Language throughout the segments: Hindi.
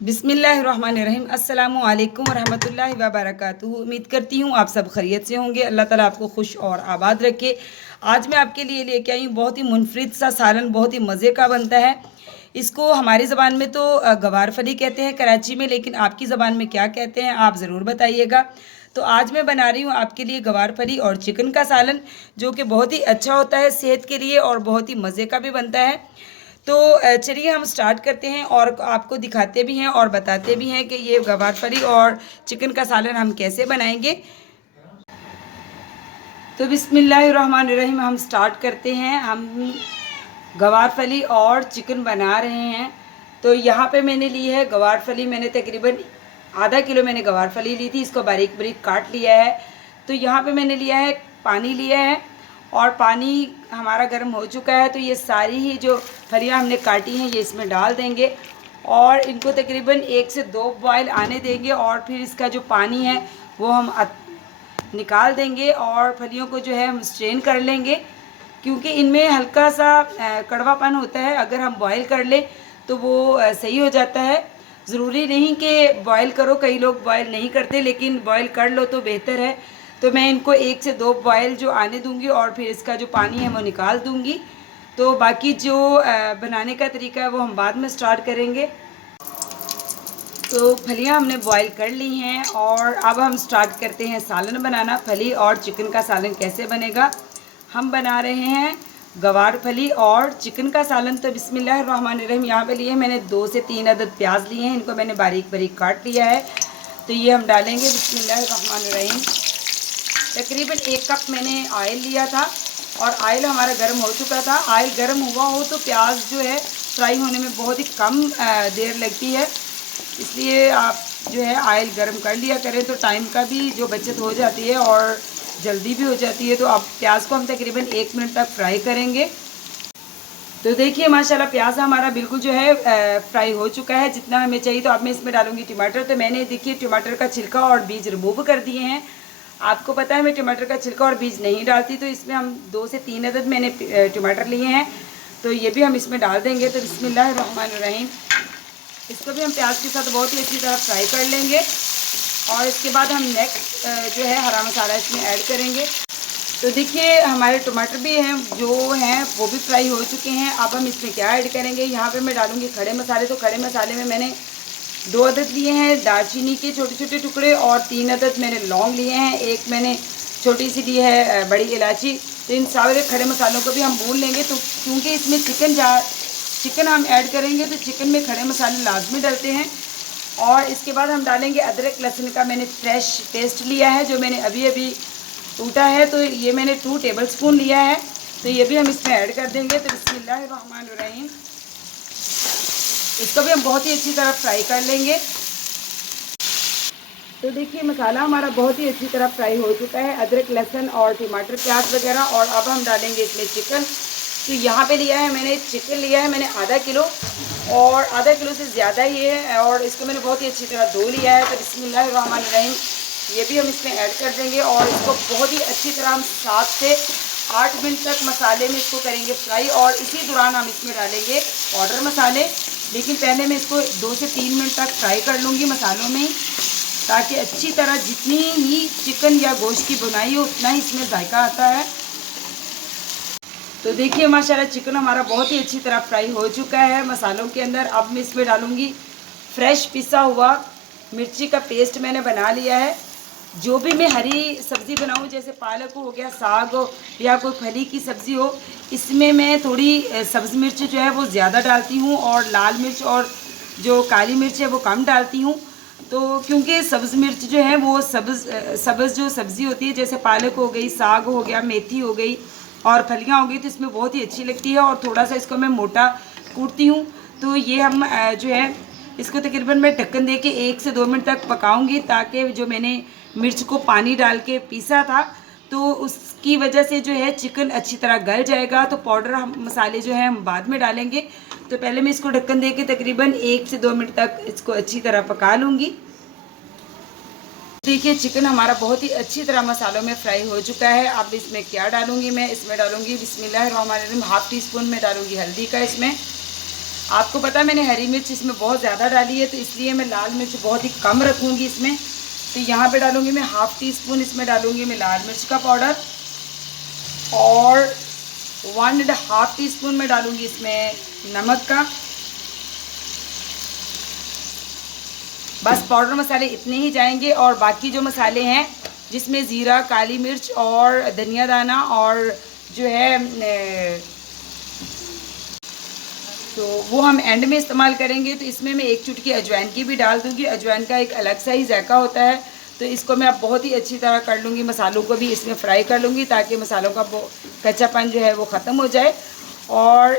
बिस्मिल्लाहिर्रहमानिर्रहीम। अस्सलामु अलैकुम वरहमतुल्लाहि वबरकातुहू। उम्मीद करती हूँ आप सब खैरियत से होंगे। अल्लाह ताला आपको खुश और आबाद रखे। आज मैं आपके लिए लेके आई हूँ बहुत ही मुनफरिद सा सालन, बहुत ही मज़े का बनता है। इसको हमारी ज़बान में तो गवार फली कहते हैं कराची में, लेकिन आपकी ज़बान में क्या कहते हैं आप ज़रूर बताइएगा। तो आज मैं बना रही हूँ आपके लिए गवार फली और चिकन का सालन, जो कि बहुत ही अच्छा होता है सेहत के लिए और बहुत ही मज़े का भी बनता है। तो चलिए हम स्टार्ट करते हैं और आपको दिखाते भी हैं और बताते भी हैं कि ये गवार फली और चिकन का सालन हम कैसे बनाएंगे। तो बिस्मिल्लाहिर्रहमानिर्रहीम हम स्टार्ट करते हैं। हम गवार फली और चिकन बना रहे हैं। तो यहाँ पे मैंने ली है गवार फली, मैंने तकरीबन आधा किलो मैंने गवार फली ली थी। इसको बारीक बारीक काट लिया है। तो यहाँ पे मैंने लिया है पानी लिया है और पानी हमारा गर्म हो चुका है। तो ये सारी ही जो फलियाँ हमने काटी हैं ये इसमें डाल देंगे और इनको तकरीबन 1 से 2 बॉयल आने देंगे और फिर इसका जो पानी है वो हम निकाल देंगे और फलियों को जो है हम स्ट्रेन कर लेंगे, क्योंकि इनमें हल्का सा कड़वापन होता है। अगर हम बॉयल कर लें तो वो सही हो जाता है। ज़रूरी नहीं कि बॉयल करो, कई लोग बॉयल नहीं करते, लेकिन बॉयल कर लो तो बेहतर है। तो मैं इनको 1 से 2 बॉयल जो आने दूंगी और फिर इसका जो पानी है वो निकाल दूंगी। तो बाकी जो बनाने का तरीका है वो हम बाद में स्टार्ट करेंगे। तो फलियां हमने बॉईल कर ली हैं और अब हम स्टार्ट करते हैं सालन बनाना। फली और चिकन का सालन कैसे बनेगा, हम बना रहे हैं गवार फली और चिकन का सालन। तो बिस्मिल्लाहिर्रहमानिर्रहीम यहाँ पे लिए मैंने 2 से 3 अदद प्याज लिए हैं, इनको मैंने बारीक बारीक काट लिया है। तो ये हम डालेंगे बिस्मिल्लाहिर्रहमानिर्रहीम। तकरीबन 1 कप मैंने ऑयल लिया था और ऑयल हमारा गर्म हो चुका था। ऑयल गर्म हुआ हो तो प्याज जो है फ्राई होने में बहुत ही कम देर लगती है, इसलिए आप जो है ऑयल गर्म कर लिया करें तो टाइम का भी जो बचत हो जाती है और जल्दी भी हो जाती है। तो अब प्याज को हम तकरीबन 1 मिनट तक फ्राई करेंगे। तो देखिए माशाल्लाह प्याज हमारा बिल्कुल जो है फ्राई हो चुका है जितना हमें चाहिए। तो अब मैं इसमें डालूंगी टमाटर। तो मैंने देखिए टमाटर का छिलका और बीज रिमूव कर दिए हैं। आपको पता है मैं टमाटर का छिलका और बीज नहीं डालती, तो इसमें हम 2 से 3 अदद मैंने टमाटर लिए हैं, तो ये भी हम इसमें डाल देंगे। तो बिस्मिल्लाहिर्रहमानिर्रहीम इसको भी हम प्याज के साथ बहुत ही अच्छी तरह फ्राई कर लेंगे और इसके बाद हम नेक्स्ट जो है हरा मसाला इसमें ऐड करेंगे। तो देखिए हमारे टमाटर भी हैं जो हैं वो भी फ्राई हो चुके हैं। अब हम इसमें क्या ऐड करेंगे, यहाँ पे मैं डालूँगी खड़े मसाले। तो खड़े मसाले में मैंने 2 अदद लिए हैं दालचीनी के छोटे छोटे टुकड़े और 3 अदद मैंने लौंग लिए हैं, एक मैंने छोटी सी ली है बड़ी इलायची। तो इन सारे खड़े मसालों को भी हम भून लेंगे। तो क्योंकि इसमें चिकन हम ऐड करेंगे तो चिकन में खड़े मसाले लाजमी डलते हैं। और इसके बाद हम डालेंगे अदरक लहसुन का मैंने फ्रेश पेस्ट लिया है जो मैंने अभी अभी टूटा है। तो ये मैंने 2 टेबल स्पून लिया है, तो ये भी हम इसमें ऐड कर देंगे। तो बिस्मिल्लाहिर्रहमानिर्रहीम इसको भी हम बहुत ही अच्छी तरह फ्राई कर लेंगे। तो देखिए मसाला हमारा बहुत ही अच्छी तरह फ्राई हो चुका है, अदरक लहसुन और टमाटर प्याज वगैरह। और अब हम डालेंगे इसमें चिकन। तो यहाँ पे लिया है मैंने चिकन लिया है मैंने आधा किलो और आधा किलो से ज़्यादा ही है और इसको मैंने बहुत ही अच्छी तरह धो लिया है। तो बिस्मिल्लाहिर्रहमानिर्रहीम ये भी हम इसमें ऐड कर देंगे और इसको बहुत ही अच्छी तरह हम 7 से 8 मिनट तक मसाले में इसको करेंगे फ्राई। और इसी दौरान हम इसमें डालेंगे पाउडर मसाले, लेकिन पहले मैं इसको 2 से 3 मिनट तक फ्राई कर लूँगी मसालों में ही, ताकि अच्छी तरह जितनी ही चिकन या गोश्त की बुनाई हो उतना ही इसमें जायका आता है। तो देखिए माशाल्लाह चिकन हमारा बहुत ही अच्छी तरह फ्राई हो चुका है मसालों के अंदर। अब मैं इसमें डालूँगी फ्रेश पिसा हुआ मिर्ची का पेस्ट मैंने बना लिया है। जो भी मैं हरी सब्ज़ी बनाऊँ, जैसे पालक हो गया, साग हो या कोई फली की सब्ज़ी हो, इसमें मैं थोड़ी सब्ज़ मिर्च जो है वो ज़्यादा डालती हूँ और लाल मिर्च और जो काली मिर्च है वो कम डालती हूँ। तो क्योंकि सब्ज़ मिर्च जो है वो सब्ज़ जो सब्ज़ी होती है, जैसे पालक हो गई, साग हो गया, मेथी हो गई और फलियाँ हो गई, तो इसमें बहुत ही अच्छी लगती है। और थोड़ा सा इसको मैं मोटा कूटती हूँ। तो ये हम जो है इसको तकरीबन मैं ढक्कन दे के 1 से 2 मिनट तक पकाऊंगी, ताकि जो मैंने मिर्च को पानी डाल के पीसा था तो उसकी वजह से जो है चिकन अच्छी तरह गल जाएगा। तो पाउडर हम मसाले जो है हम बाद में डालेंगे। तो पहले मैं इसको ढक्कन दे के तकरीबन 1 से 2 मिनट तक इसको अच्छी तरह पका लूँगी। देखिए चिकन हमारा बहुत ही अच्छी तरह मसालों में फ्राई हो चुका है। अब इसमें क्या डालूंगी, मैं इसमें डालूंगी बिस्मिल्लाहिर्रहमानिर्रहीम ½ टी स्पून में डालूंगी हल्दी का इसमें। आपको पता है मैंने हरी मिर्च इसमें बहुत ज़्यादा डाली है, तो इसलिए मैं लाल मिर्च बहुत ही कम रखूँगी इसमें। तो यहाँ पे डालूँगी मैं हाफ़ टी स्पून, इसमें डालूँगी मैं लाल मिर्च का पाउडर, और 1.5 टीस्पून में डालूँगी इसमें नमक का। बस पाउडर मसाले इतने ही जाएंगे, और बाकी जो मसाले हैं जिसमें ज़ीरा, काली मिर्च और धनिया दाना और जो है तो वो हम एंड में इस्तेमाल करेंगे। तो इसमें मैं 1 चुटकी अजवाइन की भी डाल दूँगी। अजवाइन का एक अलग सा ही जायका होता है, तो इसको मैं अब बहुत ही अच्छी तरह कर लूँगी। मसालों को भी इसमें फ्राई कर लूँगी ताकि मसालों का कच्चापन जो है वो ख़त्म हो जाए। और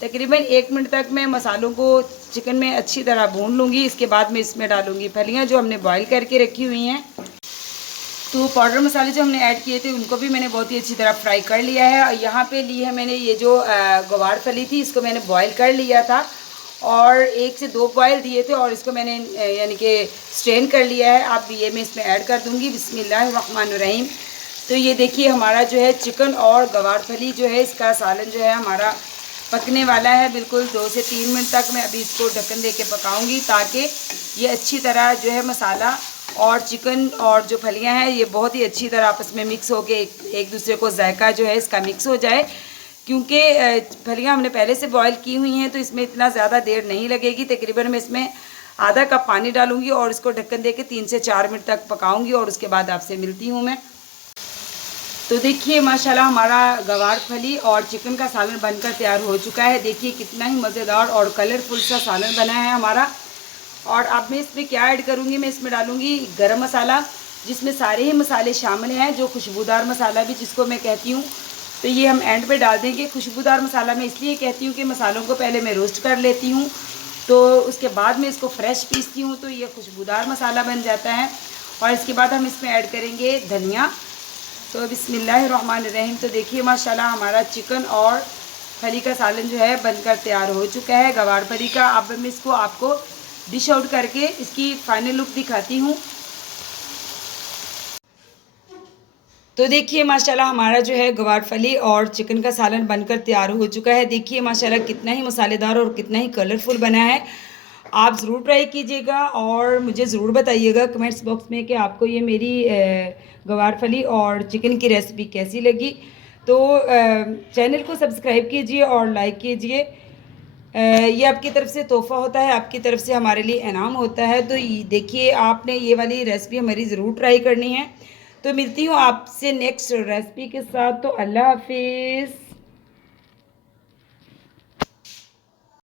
तकरीबन 1 मिनट तक मैं मसालों को चिकन में अच्छी तरह भून लूँगी। इसके बाद मैं इसमें डालूँगी फलियाँ जो हमने बॉईल करके रखी हुई हैं। तो पाउडर मसाले जो हमने ऐड किए थे उनको भी मैंने बहुत ही अच्छी तरह फ्राई कर लिया है। और यहाँ पे ली है मैंने ये जो गवार फली थी, इसको मैंने बॉईल कर लिया था और 1 से 2 बॉयल दिए थे, और इसको मैंने यानी कि स्ट्रेन कर लिया है। अब ये मैं इसमें ऐड कर दूँगी। बिस्मिल्लाहिर्रहमानिर्रहीम। तो ये देखिए हमारा जो है चिकन और गवार फली जो है इसका सालन जो है हमारा पकने वाला है। बिल्कुल 2 से 3 मिनट तक मैं अभी इसको ढक्कन दे के पकाऊँगी ताकि ये अच्छी तरह जो है मसाला और चिकन और जो फलियां हैं ये बहुत ही अच्छी तरह आपस में मिक्स होके एक दूसरे को जायका जो है इसका मिक्स हो जाए। क्योंकि फलियां हमने पहले से बॉईल की हुई हैं तो इसमें इतना ज़्यादा देर नहीं लगेगी। तकरीबन मैं इसमें आधा कप पानी डालूंगी और इसको ढक्कन दे के 3 से 4 मिनट तक पकाऊंगी, और उसके बाद आपसे मिलती हूँ मैं। तो देखिए माशाल्लाह हमारा गवार फली और चिकन का सालन बनकर तैयार हो चुका है। देखिए कितना ही मज़ेदार और कलरफुल सा सालन बना है हमारा। और अब मैं इसमें क्या ऐड करूँगी, मैं इसमें डालूँगी गरम मसाला, जिसमें सारे ही मसाले शामिल हैं, जो खुशबूदार मसाला भी जिसको मैं कहती हूँ। तो ये हम एंड पे डाल देंगे। खुशबूदार मसाला मैं इसलिए कहती हूँ कि मसालों को पहले मैं रोस्ट कर लेती हूँ, तो उसके बाद में इसको फ्रेश पीसती हूँ, तो ये खुशबूदार मसाला बन जाता है। और इसके बाद हम इसमें ऐड करेंगे धनिया। तो बिस्मिल्लाहिर्रहमानिर्रहीम। तो देखिए माशाल्लाह हमारा चिकन और फली का सालन जो है बनकर तैयार हो चुका है, गवार फली का। अब मैं इसको आपको डिश आउट करके इसकी फाइनल लुक दिखाती हूँ। तो देखिए माशाल्लाह हमारा जो है गवार फली और चिकन का सालन बनकर तैयार हो चुका है। देखिए माशाल्लाह कितना ही मसालेदार और कितना ही कलरफुल बना है। आप ज़रूर ट्राई कीजिएगा और मुझे ज़रूर बताइएगा कमेंट्स बॉक्स में कि आपको ये मेरी गवार फली और चिकन की रेसिपी कैसी लगी। तो चैनल को सब्सक्राइब कीजिए और लाइक कीजिए। ये आपकी तरफ से तोहफ़ा होता है, आपकी तरफ से हमारे लिए इनाम होता है। तो देखिए आपने ये वाली रेसिपी हमारी ज़रूर ट्राई करनी है। तो मिलती हूँ आपसे नेक्स्ट रेसिपी के साथ। तो अल्लाह हाफिज़।